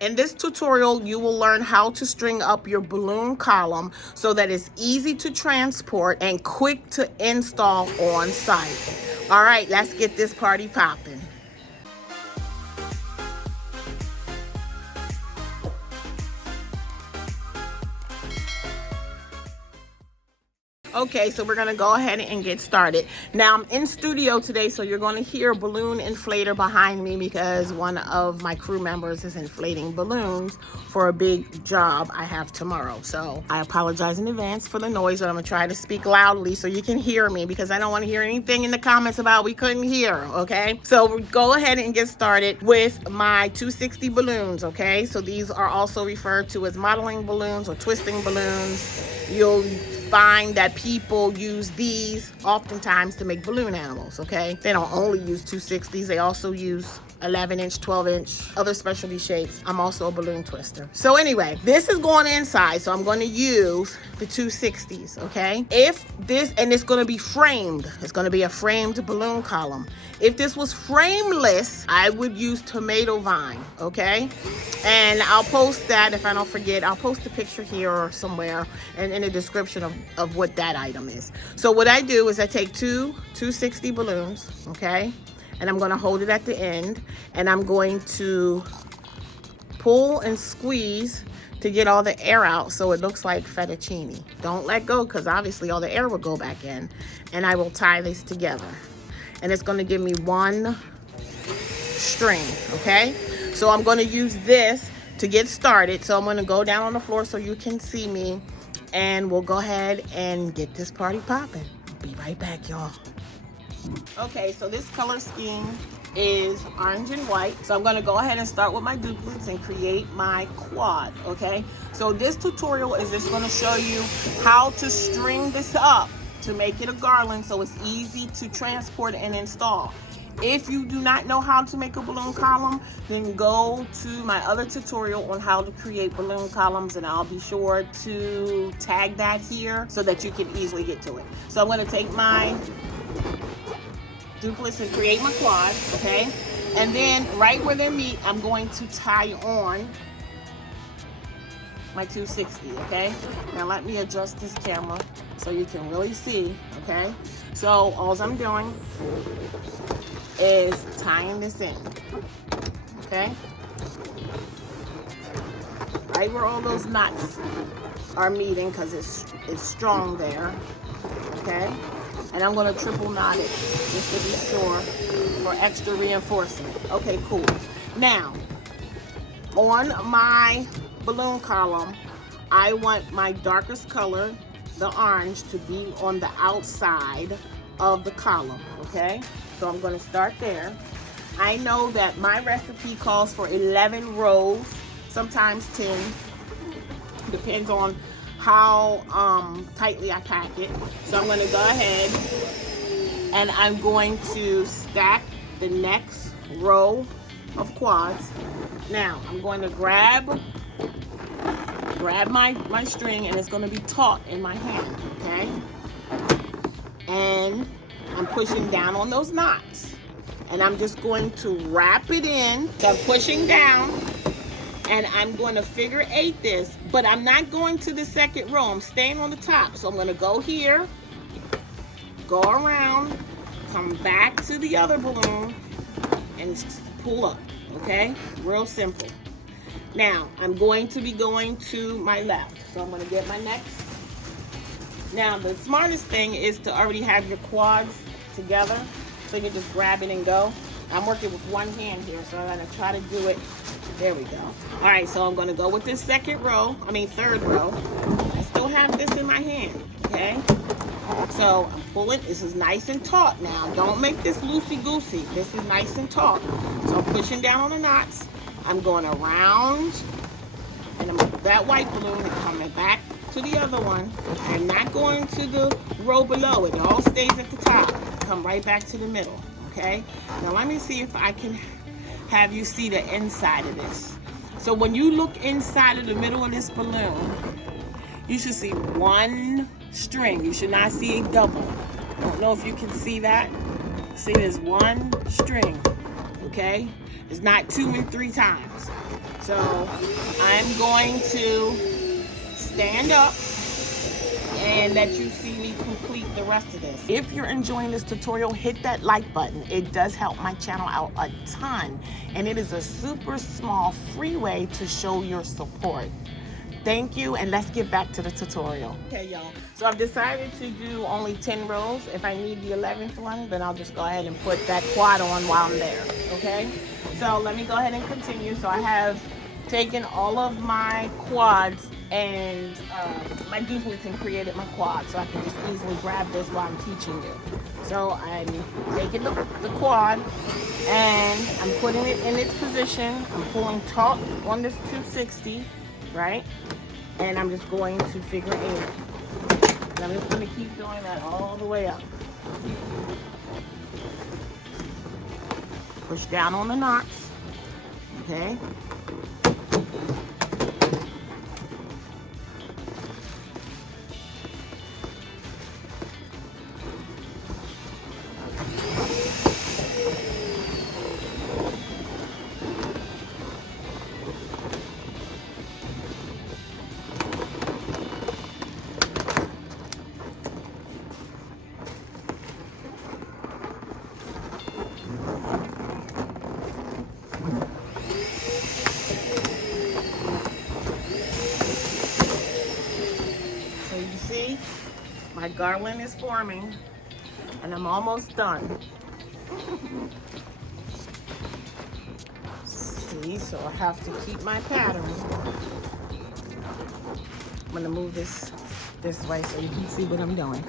In this tutorial, you will learn how to string up your balloon column so that it's easy to transport and quick to install on site. All right, let's get this party popping. Okay, so we're gonna go ahead and get started. Now I'm in studio today, so you're gonna hear a balloon inflator behind me because one of my crew members is inflating balloons for a big job I have tomorrow. So I apologize in advance for the noise, but I'm gonna try to speak loudly so you can hear me because I don't wanna hear anything in the comments about we couldn't hear, okay? So we'll go ahead and get started with my 260 balloons, okay? So these are also referred to as modeling balloons or twisting balloons. You'll find that people use these oftentimes to make balloon animals, okay? They don't only use 260s, they also use 11-inch, 12-inch, other specialty shapes. I'm also a balloon twister. So anyway, this is going inside, so I'm going to use the 260s, okay? If this, and it's going to be framed, it's going to be a framed balloon column. If this was frameless, I would use tomato vine, okay? And I'll post that, if I don't forget, I'll post a picture here or somewhere and in the description of what that item is. So what I do is I take two 260 balloons, okay? And I'm gonna hold it at the end, and I'm going to pull and squeeze to get all the air out so it looks like fettuccine. Don't let go, because obviously all the air will go back in. And I will tie this together. And it's gonna give me one string, okay? So I'm gonna use this to get started. So I'm gonna go down on the floor so you can see me, and we'll go ahead and get this party popping. Be right back, y'all. Okay, so this color scheme is orange and white. So I'm gonna go ahead and start with my duplets and create my quad, okay? So this tutorial is just gonna show you how to string this up to make it a garland so it's easy to transport and install. If you do not know how to make a balloon column, then go to my other tutorial on how to create balloon columns, and I'll be sure to tag that here so that you can easily get to it. So I'm gonna take my duplets and create my quad, okay? And then right where they meet, I'm going to tie on my 260, okay? Now let me adjust this camera so you can really see, okay? So all I'm doing is tying this in, okay? Right where all those knots are meeting, because it's strong there, okay? And I'm gonna triple knot it just to be sure for extra reinforcement. Okay, cool. Now, on my balloon column, I want my darkest color, the orange, to be on the outside of the column, okay? So I'm gonna start there. I know that my recipe calls for 11 rows, sometimes 10, depends on how tightly I pack it. So I'm gonna go ahead and I'm going to stack the next row of quads. Now I'm going to grab my string, and it's gonna be taut in my hand, okay? And I'm pushing down on those knots, and I'm just going to wrap it in. So I'm pushing down, and I'm going to figure 8 this, but I'm not going to the second row. I'm staying on the top. So I'm going to go here, go around, come back to the other balloon, and pull up, okay? Real simple. Now, I'm going to be going to my left. So I'm going to get my next. Now, the smartest thing is to already have your quads together, so you can just grab it and go. I'm working with one hand here, so I'm going to try to do it. There we go. All right, so I'm going to go with this third row. I still have this in my hand, okay? So I'm pulling. This is nice and taut now. Don't make this loosey-goosey. This is nice and taut. So I'm pushing down on the knots. I'm going around, and I'm that white balloon and coming back to the other one. I'm not going to the row below. It all stays at the top. Come right back to the middle, okay? Now let me see if I can have you see the inside of this. So when you look inside of the middle of this balloon, you should see one string. You should not see a double. I don't know if you can see that. See, there's one string, okay? It's not 2 and 3 times. So I'm going to stand up and let you see me complete the rest of this. If you're enjoying this tutorial, hit that like button. It does help my channel out a ton, and it is a super small free way to show your support. Thank you, and let's get back to the tutorial. Okay, y'all, so I've decided to do only 10 rows. If I need the 11th one, then I'll just go ahead and put that quad on while I'm there, okay? So let me go ahead and continue. So I have taken all of my quads and my duplets and created my quad, so I can just easily grab this while I'm teaching you. So I'm taking the quad and I'm putting it in its position. I'm pulling taut on this 260, right? And I'm just going to figure 8. And I'm just going to keep doing that all the way up. Push down on the knots, okay? My garland is forming, and I'm almost done. See, so I have to keep my pattern. I'm gonna move this way so you can see what I'm doing.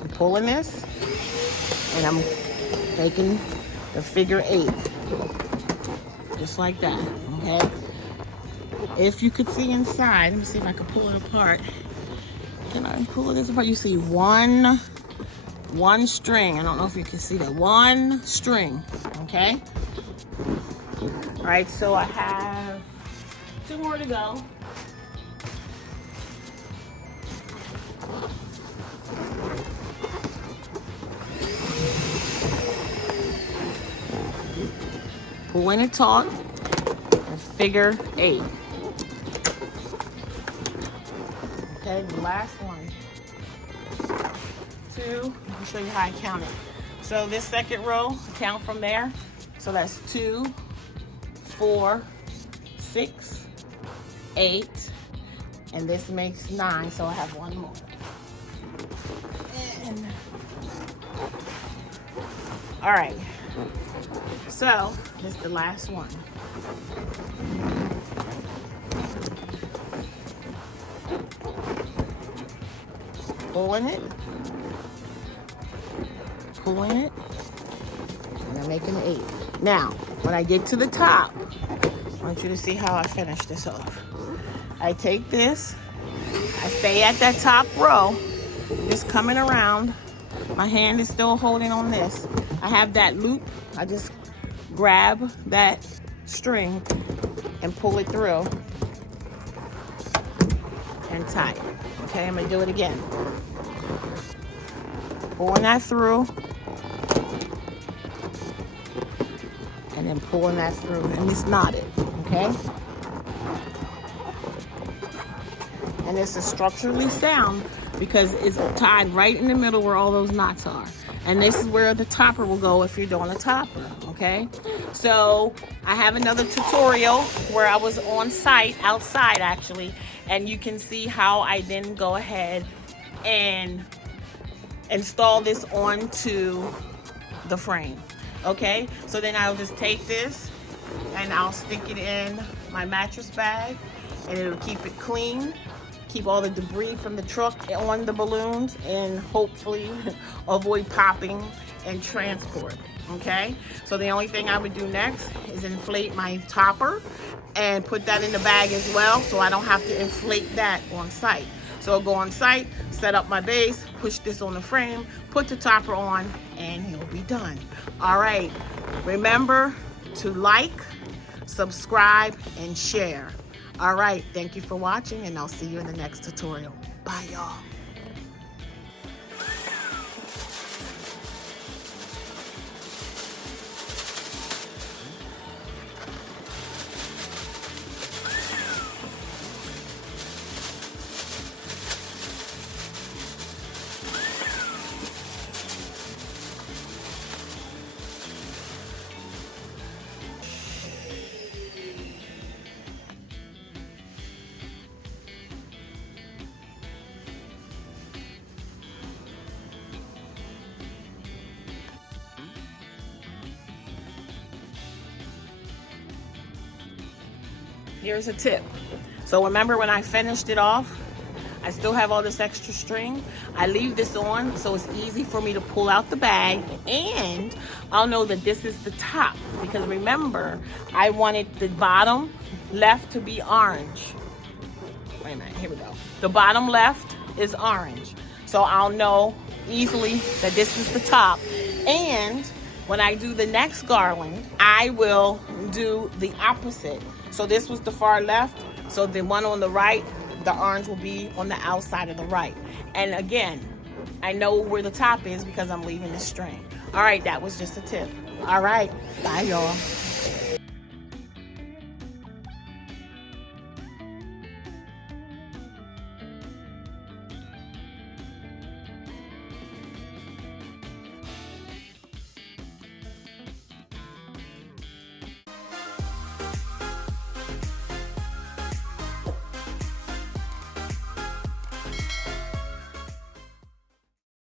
I'm pulling this, and I'm making the figure 8, just like that, okay? If you could see inside, let me see if I can pull it apart. Can I pull this apart? You see one string. I don't know if you can see that. One string, okay? All right, so I have 2 more to go. Pulling it taut, and figure 8. Okay, the last one. 2, let me show you how I count it. So this second row, count from there. So that's 2, 4, 6, 8, and this makes 9, so I have 1 more. And, all right, so this is the last one. Pulling it, and I'm making 8. Now, when I get to the top, I want you to see how I finish this off. I take this, I stay at that top row, just coming around. My hand is still holding on this. I have that loop. I just grab that string and pull it through and tie it. Okay, I'm gonna do it again. Pulling that through, and then pulling that through, and it's knotted, okay? And this is structurally sound because it's tied right in the middle where all those knots are. And this is where the topper will go if you're doing a topper, okay? So I have another tutorial where I was on site, outside actually, and you can see how I then go ahead and install this onto the frame, okay? So then I'll just take this and I'll stick it in my mattress bag, and it'll keep it clean, keep all the debris from the truck on the balloons, and hopefully avoid popping and transport, okay? So the only thing I would do next is inflate my topper and put that in the bag as well, so I don't have to inflate that on site. So I'll go on site, set up my base, push this on the frame, put the topper on, and it'll be done. All right, remember to like, subscribe, and share. All right, thank you for watching, and I'll see you in the next tutorial. Bye, y'all. here's a tip. So remember when I finished it off, I still have all this extra string. I leave this on so it's easy for me to pull out the bag, and I'll know that this is the top, because remember, I wanted the bottom left to be orange. Wait a minute, here we go. The bottom left is orange. So I'll know easily that this is the top. And when I do the next garland, I will do the opposite. So this was the far left, so the one on the right, the orange will be on the outside of the right. And again, I know where the top is because I'm leaving the string. All right, that was just a tip. All right, bye y'all.